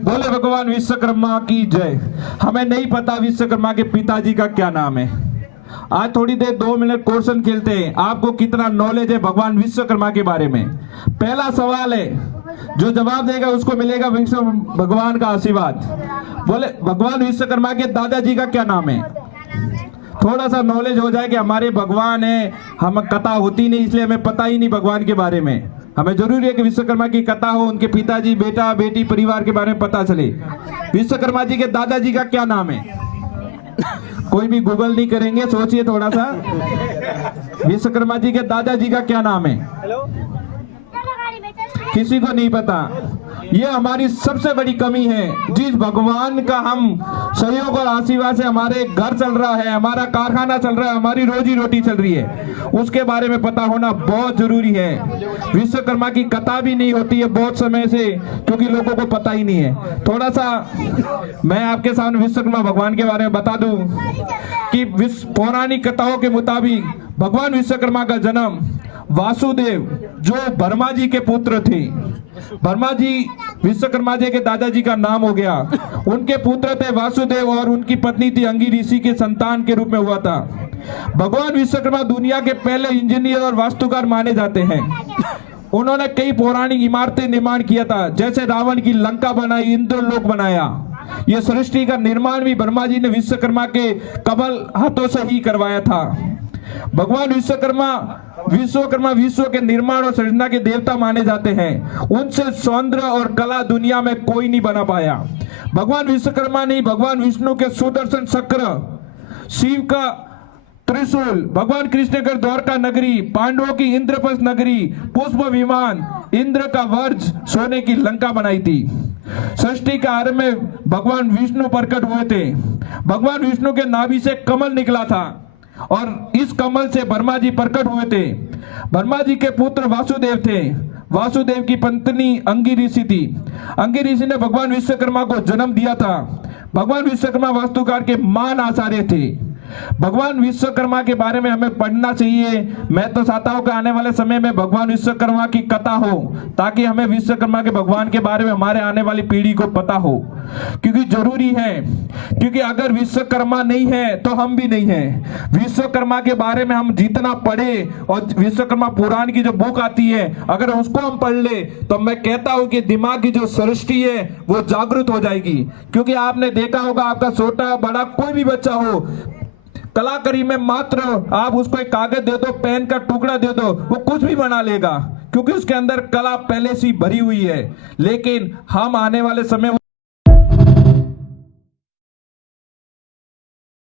बोले भगवान विश्वकर्मा की जय। हमें नहीं पता विश्वकर्मा के पिताजी का क्या नाम है। आज थोड़ी देर 2 मिनट क्वेश्चन खेलते हैं, आपको कितना नॉलेज है भगवान विश्वकर्मा के बारे में। पहला सवाल है, जो जवाब देगा उसको मिलेगा विश्व भगवान का आशीर्वाद। बोले भगवान विश्वकर्मा के दादाजी का क्या नाम है। थोड़ा सा नॉलेज हो जाए कि हमारे भगवान है, हम कथा होती नहीं इसलिए हमें पता ही नहीं भगवान के बारे में। हमें जरूरी है कि विश्वकर्मा की कथा हो, उनके पिताजी, बेटा, बेटी, परिवार के बारे में पता चले। विश्वकर्मा जी के दादाजी का क्या नाम है। कोई भी गूगल नहीं करेंगे, सोचिए थोड़ा सा। विश्वकर्मा जी के दादाजी का क्या नाम है, किसी को नहीं पता। ये हमारी सबसे बड़ी कमी है। जिस भगवान का हम सहयोग और आशीर्वाद से हमारे घर चल रहा है, हमारा कारखाना चल रहा है, हमारी रोजी रोटी चल रही है, उसके बारे में पता होना बहुत जरूरी है। विश्वकर्मा की कथा भी नहीं होती है बहुत समय से, क्योंकि लोगों को पता ही नहीं है। थोड़ा सा मैं आपके सामने विश्वकर्मा भगवान के बारे में बता दूं कि पौराणिक कथाओं के मुताबिक भगवान विश्वकर्मा का जन्म वासुदेव, जो ब्रह्मा जी के पुत्र थे, ब्रह्मा जी विश्वकर्मा जी के दादाजी का नाम हो गया। उनके पुत्र थे वासुदेव और उनकी पत्नी थी अंगी ऋषि के संतान के रूप में हुआ था। भगवान विश्वकर्मा दुनिया के पहले इंजीनियर और वास्तुकार माने जाते हैं। उन्होंने कई पौराणिक इमारतें निर्माण किया था, जैसे रावण की लंका बनाई, इंद्रलोक बनाया। यह सृष्टि का निर्माण भी ब्रह्मा जी ने विश्वकर्मा के कमल हाथों से ही करवाया था। भगवान विश्वकर्मा विश्व के निर्माण और सृजना के देवता माने जाते हैं। उनसे सौंदर्य और कला दुनिया में कोई नहीं बना पाया। भगवान विश्वकर्मा ने भगवान विष्णु के सुदर्शन चक्र, शिव का त्रिशूल, भगवान कृष्ण का द्वारका नगरी, पांडवों की इंद्रप्रस्थ नगरी, पुष्प विमान, इंद्र का वर्ज, सोने की लंका बनाई थी। सृष्टि के आरंभ में भगवान विष्णु प्रकट हुए थे। भगवान विष्णु के नाभि से कमल निकला था और इस कमल से ब्रह्मा जी प्रकट हुए थे। ब्रह्मा जी के पुत्र वासुदेव थे। वासुदेव की पत्नी अंगी ऋषि थी। अंगी ऋषि ने भगवान विश्वकर्मा को जन्म दिया था। भगवान विश्वकर्मा वास्तुकार के महान आचार्य थे। भगवान विश्वकर्मा के बारे में हमें पढ़ना चाहिए। मैं तो चाहता हूं कि आने वाले समय में भगवान विश्वकर्मा की कथा हो, ताकि हमें विश्वकर्मा के भगवान के बारे में हमारे आने वाली पीढ़ी को पता हो, क्योंकि जरूरी है। क्योंकि अगर विश्वकर्मा नहीं है तो हम भी नहीं है। विश्वकर्मा के बारे में हम जितना पढ़े, और विश्वकर्मा पुराण की जो बुक आती है अगर उसको हम पढ़ ले, तो मैं कहता हूं कि दिमाग की जो सृष्टि है वो जागृत हो जाएगी। क्योंकि आपने देखा होगा, आपका छोटा बड़ा कोई भी बच्चा हो, कलाकारी में मात्र आप उसको एक कागज दे दो, पेन का टुकड़ा दे दो, वो कुछ भी बना लेगा, क्योंकि उसके अंदर कला पहले से भरी हुई है। लेकिन हम आने वाले समय